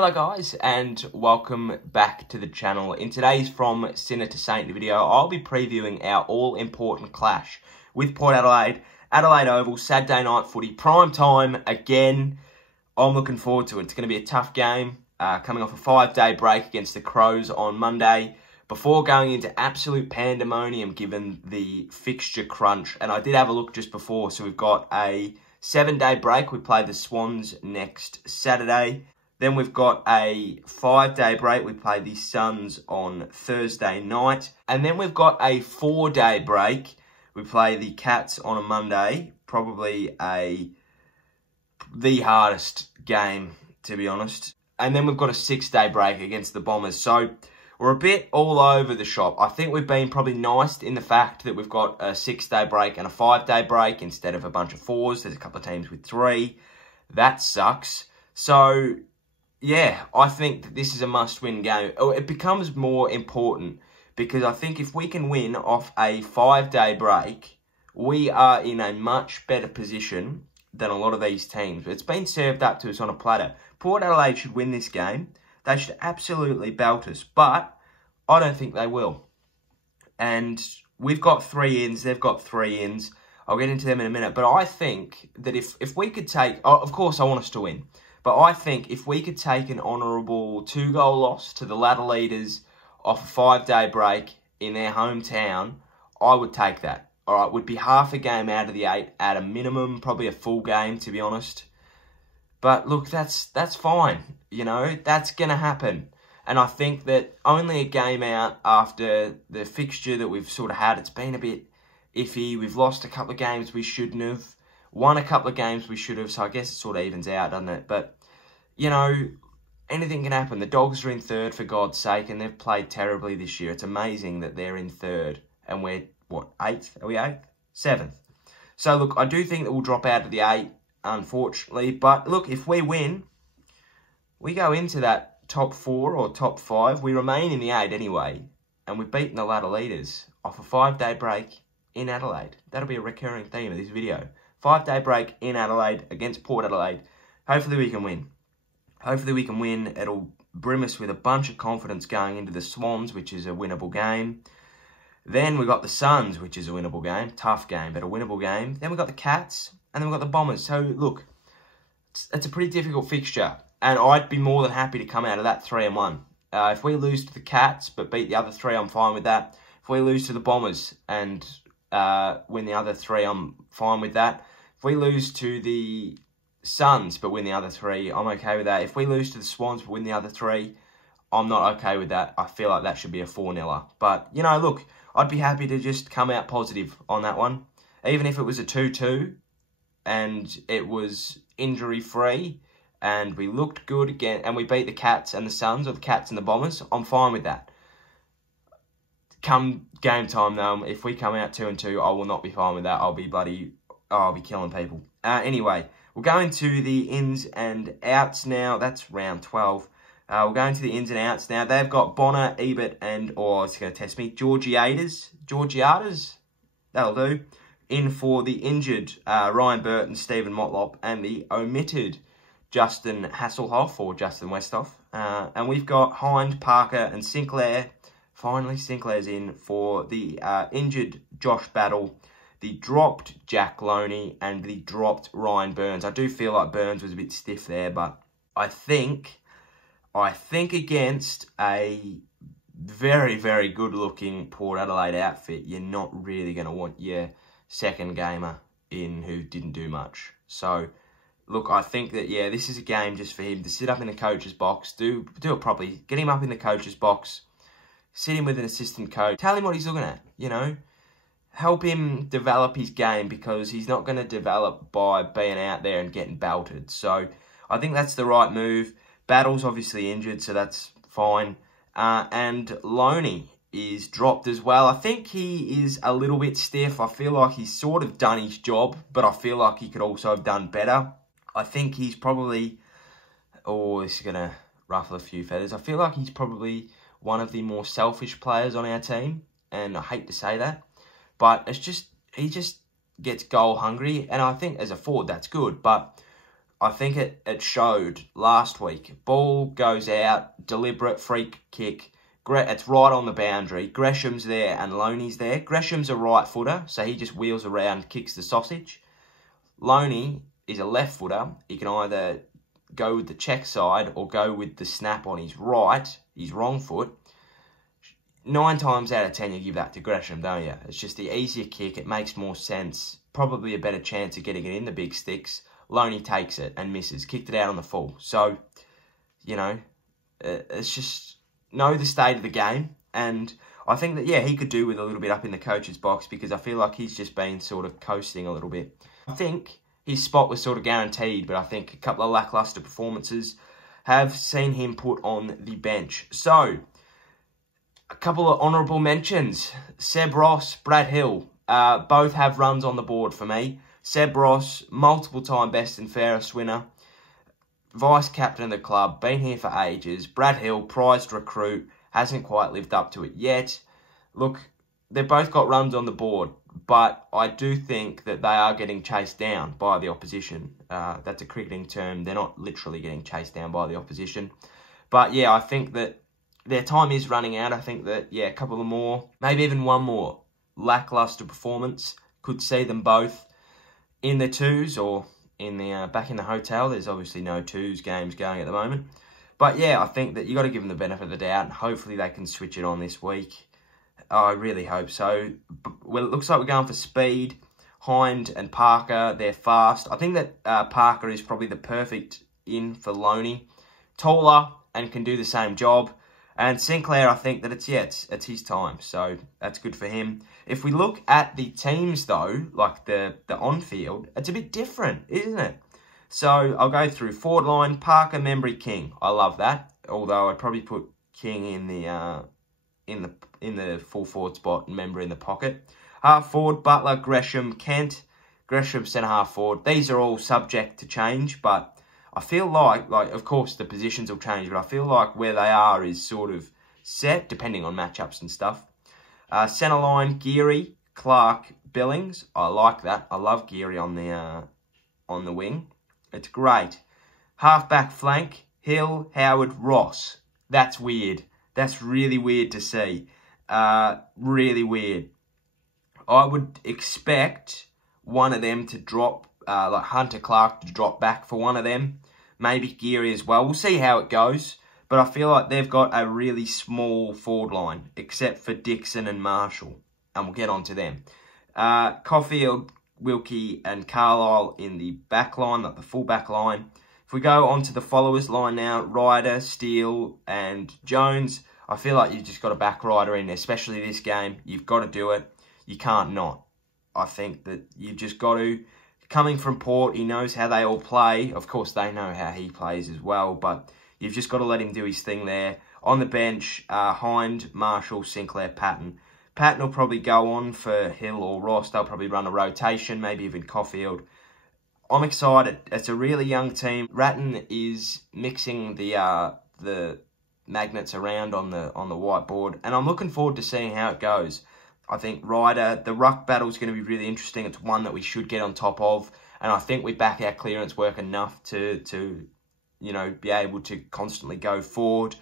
Hello guys and welcome back to the channel. In today's From Sinner to Saint video, I'll be previewing our all-important clash with Port Adelaide, Adelaide Oval, Saturday night footy, prime time again. I'm looking forward to it. It's going to be a tough game, coming off a 5-day break against the Crows on Monday, before going into absolute pandemonium given the fixture crunch. And I did have a look just before, so we've got a 7-day break. We play the Swans next Saturday. Then we've got a 5-day break. We play the Suns on Thursday night. And then we've got a 4-day break. We play the Cats on a Monday. Probably the hardest game, to be honest. And then we've got a 6-day break against the Bombers. So we're a bit all over the shop. I think we've been probably nice in the fact that we've got a 6-day break and a 5-day break instead of a bunch of 4s. There's a couple of teams with 3. That sucks. So yeah, I think that this is a must-win game. It becomes more important because I think if we can win off a 5-day break, we are in a much better position than a lot of these teams. It's been served up to us on a platter. Port Adelaide should win this game. They should absolutely belt us, but I don't think they will. And we've got 3 ins, they've got 3 ins. I'll get into them in a minute, but I think that if we could take... of course, I want us to win. But I think if we could take an honourable 2-goal loss to the ladder leaders off a 5-day break in their hometown, I would take that. All right, would be half a game out of the 8 at a minimum, probably a full game, to be honest. But look, that's fine. You know, that's going to happen. And I think that only a game out after the fixture that we've sort of had, it's been a bit iffy. We've lost a couple of games we shouldn't have. Won a couple of games we should have, so I guess it sort of evens out, doesn't it? But, you know, anything can happen. The Dogs are in 3rd, for God's sake, and they've played terribly this year. It's amazing that they're in 3rd, and we're, what, 8th? Are we 8th? 7th. So, look, I do think that we'll drop out of the 8, unfortunately. But, look, if we win, we go into that top 4 or top 5. We remain in the 8 anyway, and we've beaten the ladder leaders off a 5-day break in Adelaide. That'll be a recurring theme of this video. 5-day break in Adelaide against Port Adelaide. Hopefully we can win. Hopefully we can win. It'll brim us with a bunch of confidence going into the Swans, which is a winnable game. Then we've got the Suns, which is a winnable game. Tough game, but a winnable game. Then we've got the Cats, and then we've got the Bombers. So, look, it's a pretty difficult fixture. And I'd be more than happy to come out of that 3-1. If we lose to the Cats, but beat the other 3, I'm fine with that. If we lose to the Bombers and win the other 3, I'm fine with that. If we lose to the Suns but win the other 3, I'm okay with that. If we lose to the Swans but win the other 3, I'm not okay with that. I feel like that should be a 4-0. But, you know, look, I'd be happy to just come out positive on that one. Even if it was a 2-2 and it was injury-free and we looked good again and we beat the Cats and the Suns or the Cats and the Bombers, I'm fine with that. Come game time, though, if we come out 2-2, I will not be fine with that. I'll be killing people. Anyway, we'll go into the ins and outs now. That's round 12. We'll go into the ins and outs now. They've got Bonner, Ebert, and, it's going to test me, Georgiades, that'll do, in for the injured Ryan Burton, Stephen Motlop, and the omitted Justin Hasselhoff, or Justin Westhoff. And we've got Hind, Parker, and Sinclair. Finally, Sinclair's in for the injured Josh Battle, the dropped Jack Loney, and the dropped Ryan Burns. I do feel like Burns was a bit stiff there, but I think against a very, very good-looking Port Adelaide outfit, you're not really going to want your second gamer in who didn't do much. So, look, I think that, yeah, this is a game just for him to sit up in the coach's box, do it properly, get him up in the coach's box, sit him with an assistant coach, tell him what he's looking at, you know. Help him develop his game because he's not going to develop by being out there and getting belted. So I think that's the right move. Battle's obviously injured, so that's fine. And Loney is dropped as well. I think he is a little bit stiff. I feel like he's sort of done his job, but I feel like he could also have done better. I think he's probably... this is going to ruffle a few feathers. I feel like he's probably one of the more selfish players on our team, and I hate to say that. But it's just, he just gets goal hungry. And I think as a forward, that's good. But I think it showed last week. Ball goes out, deliberate free kick. It's right on the boundary. Gresham's there and Loney's there. Gresham's a right footer, so he just wheels around, kicks the sausage. Loney is a left footer. He can either go with the check side or go with the snap on his right, his wrong foot. 9 times out of 10, you give that to Gresham, don't you? It's just the easier kick. It makes more sense. Probably a better chance of getting it in the big sticks. Loney takes it and misses. Kicked it out on the full. So, you know, it's just know the state of the game. And I think that, yeah, he could do with a little bit up in the coach's box because I feel like he's just been sort of coasting a little bit. I think his spot was sort of guaranteed, but I think a couple of lacklustre performances have seen him put on the bench. So, a couple of honourable mentions. Seb Ross, Brad Hill, both have runs on the board for me. Seb Ross, multiple time best and fairest winner. Vice captain of the club, been here for ages. Brad Hill, prized recruit, hasn't quite lived up to it yet. Look, they've both got runs on the board, but I do think that they are getting chased down by the opposition. That's a cricketing term. They're not literally getting chased down by the opposition. But yeah, I think that their time is running out. I think that, yeah, a couple of more, maybe even one more lacklustre performance could see them both in the twos or in the back in the hotel. There's obviously no twos games going at the moment. But yeah, I think that you got to give them the benefit of the doubt, and hopefully they can switch it on this week. I really hope so. Well, it looks like we're going for speed. Hind and Parker, they're fast. I think that Parker is probably the perfect in for Loney. Taller and can do the same job. And Sinclair, I think that it's his time. So that's good for him. If we look at the teams, though, like the on-field, it's a bit different, isn't it? So I'll go through forward line, Parker, Membry, King. I love that. Although I'd probably put King in the full forward spot and Membry in the pocket. Half forward, Butler, Gresham, Kent. Gresham, centre half forward. These are all subject to change, but I feel like, of course, the positions will change, but I feel like where they are is sort of set, depending on matchups and stuff. Centre line, Geary, Clark, Billings. I like that. I love Geary on the wing. It's great. Half-back flank, Hill, Howard, Ross. That's weird. That's really weird to see. Really weird. I would expect one of them to drop, like Hunter Clark to drop back for one of them. Maybe Geary as well. We'll see how it goes. But I feel like they've got a really small forward line, except for Dixon and Marshall. And we'll get on to them. Caulfield, Wilkie and Carlisle in the back line, like the full back line. If we go on to the followers line now, Ryder, Steele and Jones. I feel like you've just got a back Ryder in, especially this game. You've got to do it. You can't not. I think that you've just got to. Coming from Port, he knows how they all play. Of course, they know how he plays as well, but you've just got to let him do his thing there. On the bench, Hind, Marshall, Sinclair, Patton. Patton will probably go on for Hill or Ross. They'll probably run a rotation, maybe even Caulfield. I'm excited. It's a really young team. Ratton is mixing the magnets around on the whiteboard, and I'm looking forward to seeing how it goes. I think Ryder, the ruck battle is going to be really interesting. It's one that we should get on top of. And I think we back our clearance work enough to you know, be able to constantly go forward.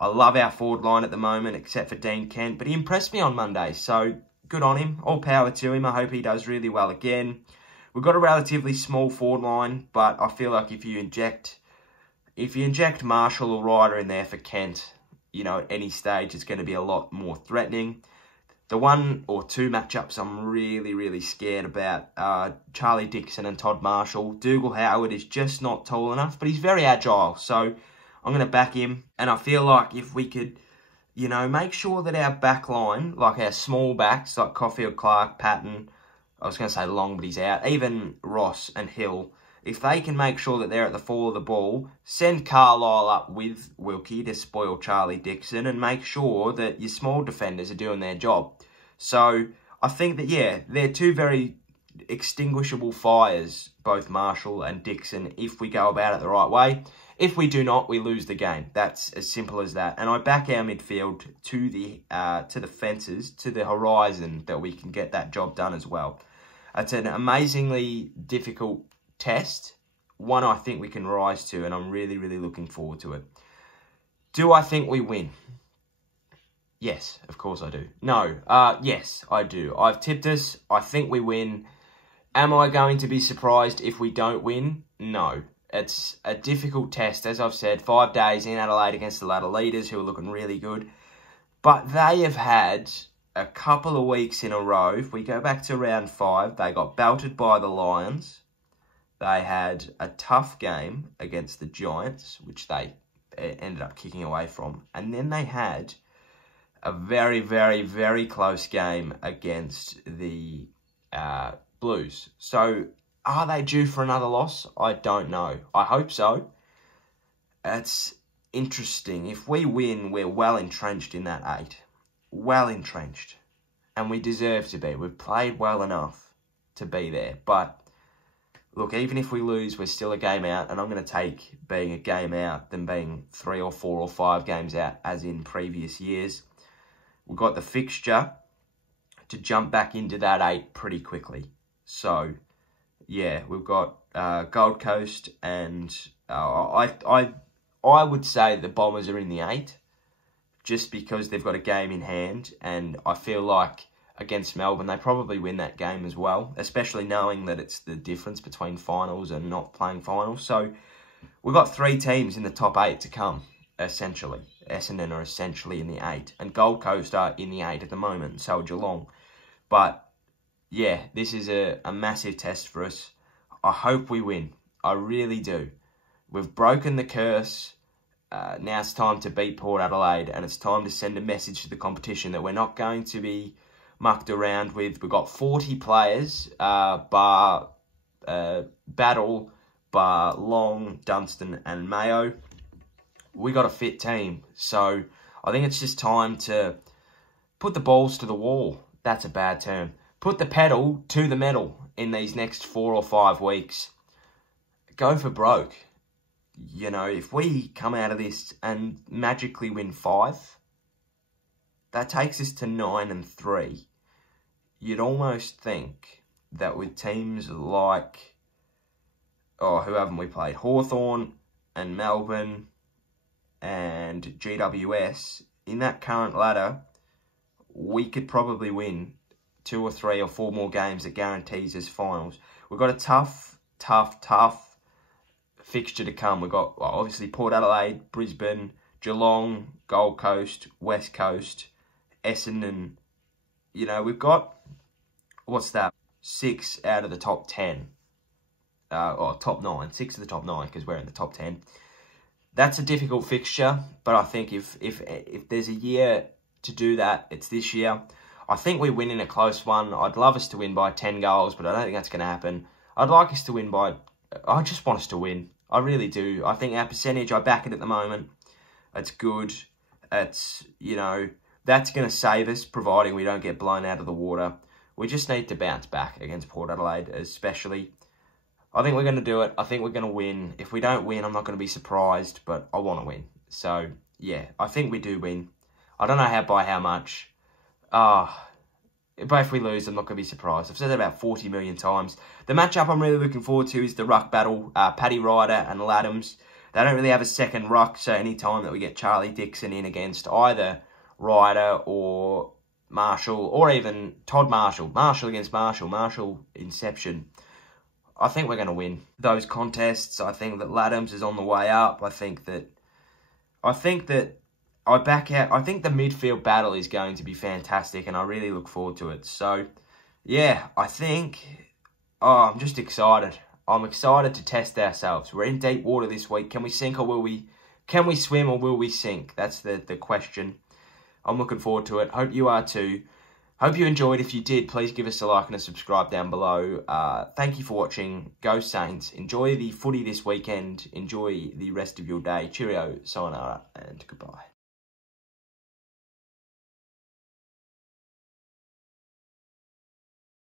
I love our forward line at the moment, except for Dean Kent. But he impressed me on Monday, so good on him. All power to him. I hope he does really well again. We've got a relatively small forward line, but I feel like if you inject Marshall or Ryder in there for Kent, you know, at any stage, it's going to be a lot more threatening. The 1 or 2 matchups I'm really, really scared about are Charlie Dixon and Todd Marshall. Dougal Howard is just not tall enough, but he's very agile. So I'm going to back him. And I feel like if we could, you know, make sure that our back line, like our small backs, like Caulfield, Clark, Patton, I was going to say Long, but he's out, even Ross and Hill, if they can make sure that they're at the fall of the ball, send Carlisle up with Wilkie to spoil Charlie Dixon and make sure that your small defenders are doing their job. So I think that, yeah, they're two very extinguishable fires, both Marshall and Dixon, if we go about it the right way. If we do not, we lose the game. That's as simple as that. And I back our midfield to the fences, to the horizon, that we can get that job done as well. It's an amazingly difficult test one I think we can rise to, and I'm really, really looking forward to it. Do I think we win? Yes, of course I do. No, yes, I do. I've tipped us. I think we win. Am I going to be surprised if we don't win? No. It's a difficult test, as I've said. 5 days in Adelaide against the ladder leaders who are looking really good. But they have had a couple of weeks in a row. If we go back to round 5, they got belted by the Lions. They had a tough game against the Giants, which they ended up kicking away from. And then they had a very, very, very close game against the Blues. So, are they due for another loss? I don't know. I hope so. It's interesting. If we win, we're well entrenched in that 8. Well entrenched. And we deserve to be. We've played well enough to be there. But, look, even if we lose, we're still a game out. And I'm going to take being a game out than being 3 or 4 or 5 games out, as in previous years. We've got the fixture to jump back into that 8 pretty quickly. So, yeah, we've got Gold Coast, and I would say the Bombers are in the 8, just because they've got a game in hand, and I feel like against Melbourne, they probably win that game as well, especially knowing that it's the difference between finals and not playing finals. So, we've got 3 teams in the top 8 to come, essentially. Essendon are essentially in the 8, and Gold Coast are in the 8 at the moment, so Geelong. But, yeah, this is a massive test for us. I hope we win. I really do. We've broken the curse. Now it's time to beat Port Adelaide, and it's time to send a message to the competition that we're not going to be mucked around with. We've got 40 players, bar Battle, bar Long, Dunstan and Mayo. We got a fit team. So I think it's just time to put the balls to the wall. That's a bad term. Put the pedal to the metal in these next 4 or 5 weeks. Go for broke. You know, if we come out of this and magically win 5, that takes us to 9-3. You'd almost think that with teams like, who haven't we played? Hawthorn and Melbourne and GWS, in that current ladder, we could probably win 2 or 3 or 4 more games that guarantees us finals. We've got a tough fixture to come. We've got, obviously, Port Adelaide, Brisbane, Geelong, Gold Coast, West Coast, Essendon. You know, we've got, 6 out of the top 10. Top 9. 6 of the top 9, because we're in the top 10. That's a difficult fixture, but I think if there's a year to do that, it's this year. I think we win in a close one. I'd love us to win by 10 goals, but I don't think that's going to happen. I'd like us to win by... I just want us to win. I really do. I think our percentage, I back it at the moment. It's good. It's, you know, that's going to save us, providing we don't get blown out of the water. We just need to bounce back against Port Adelaide, especially. I think we're going to do it. I think we're going to win. If we don't win, I'm not going to be surprised, but I want to win. So, yeah, I think we do win. I don't know by how much. But if we lose, I'm not going to be surprised. I've said that about 40 million times. The matchup I'm really looking forward to is the ruck battle. Paddy Ryder and Laddams. They don't really have a second ruck, so any time that we get Charlie Dixon in against either Ryder or Marshall, or even Todd Marshall. Marshall against Marshall. Marshall Inception. I think we're going to win those contests. I think that Laddams is on the way up. I think that I back out. I think the midfield battle is going to be fantastic, and I really look forward to it. So, yeah, I think... I'm just excited. I'm excited to test ourselves. We're in deep water this week. Can we sink or will we... Can we swim or will we sink? That's the question. I'm looking forward to it. Hope you are too. Hope you enjoyed. If you did, please give us a like and a subscribe down below. Thank you for watching. Go Saints. Enjoy the footy this weekend. Enjoy the rest of your day. Cheerio, sayonara, and goodbye.